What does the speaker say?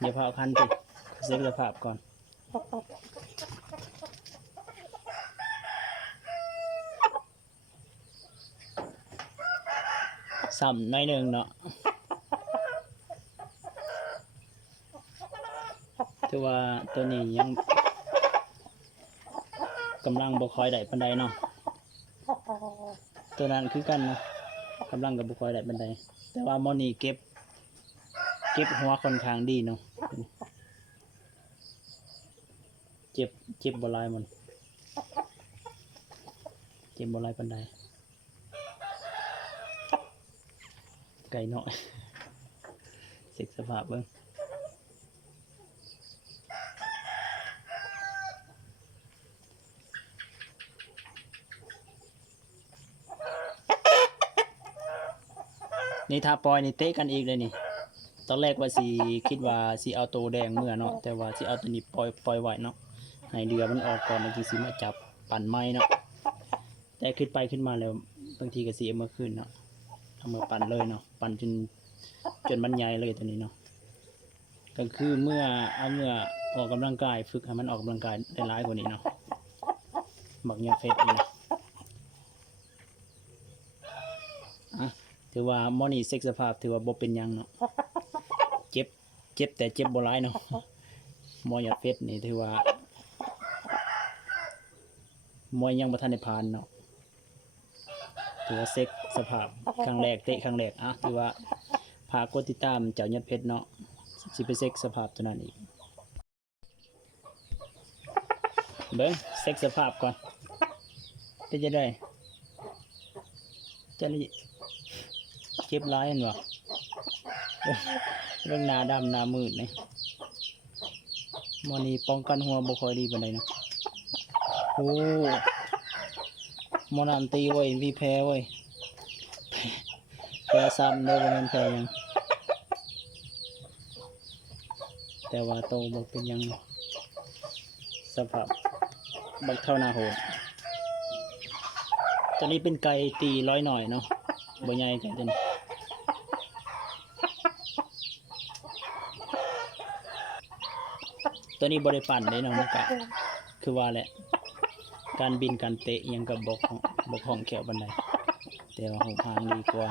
อย่าพาคันติเช็คสภาพก่อนซ้ำหน่อยหนึ่งเนาะถือว่าตัวนี้ยังกำลังบ่ค่อยได้ปานใดเนาะตัวนั้นคือกันเนาะกำลังกับบ่ค่อยได้ปานใดแต่ว่าโมนี่เก็บหัวค่อนข้างดีเนาะเจ็บบ่หลายมันเจ็บบ่หลายปานใดไก่น้อยเช็คสภาพเบิ่งนี่ถ้าปล่อยนี่เตะกันอีกเลยนี่ตอนแรกว่าสิคิดว่าสิเอาตัวแดงเมื่อเนาะแต่ว่าสิเอาตัวนี้ปล่อยไว้เนาะให้เรือมันออกก่อนบางทีสิมาจับปั่นไม้เนาะแต่ขึ้นไปขึ้นมาแล้วบางทีก็สิเอามาขึ้นเนาะเอามาปั่นเลยเนาะปั่นจนมันใหญ่เลยตัวนี้เนาะก็คือเมื่อออกกำลังกายฝึกให้มันออกกำลังกายได้หลายกว่านี้เนาะบักยอดเพชรนี่นะถือว่ามอนี่เซ็กสภาพถือว่าบ่เป็นยังเนาะเจ็บแต่เจ็บบ่ร้ายเนาะมอยอดเพชรนี่ถือว่ามอยยังบ่ทันได้ผ่านเนาะถือว่าเซ็กสภาพครั้งแรกเตะครั้งแรกถือว่าพากดติดตามเจ้ายอดเพชรเนาะสิไปเซ็กสภาพตัวนั้นอีกเบิ่งเซ็กสภาพก่อนเป็นจะได้จะเก็บร้ายเห็นบ่เรื่องหน้าดำหน้ามืดนี่มันนี่ป้องกันหัวบ่ค่อยดีปานใดเนาะโอ้มอนันตีไว้มีแพ้ไว้แพ้ซ้ำเลยบ่แม่นแพ้ยังแต่ว่าโตบ่เป็นยังสภาพบักเท่าหน้าโหดตัวนี้เป็นไก่ตีร้อยหน่อยเนาะบ่ใหญ่ไก่ตัวนี้ตัวนี้บริปั่นเลยเนาะมันก็คือว่าแหละการบินการเตะยังกับบกห้องแขวบันไดแต่ว่าหงทางดีกว่า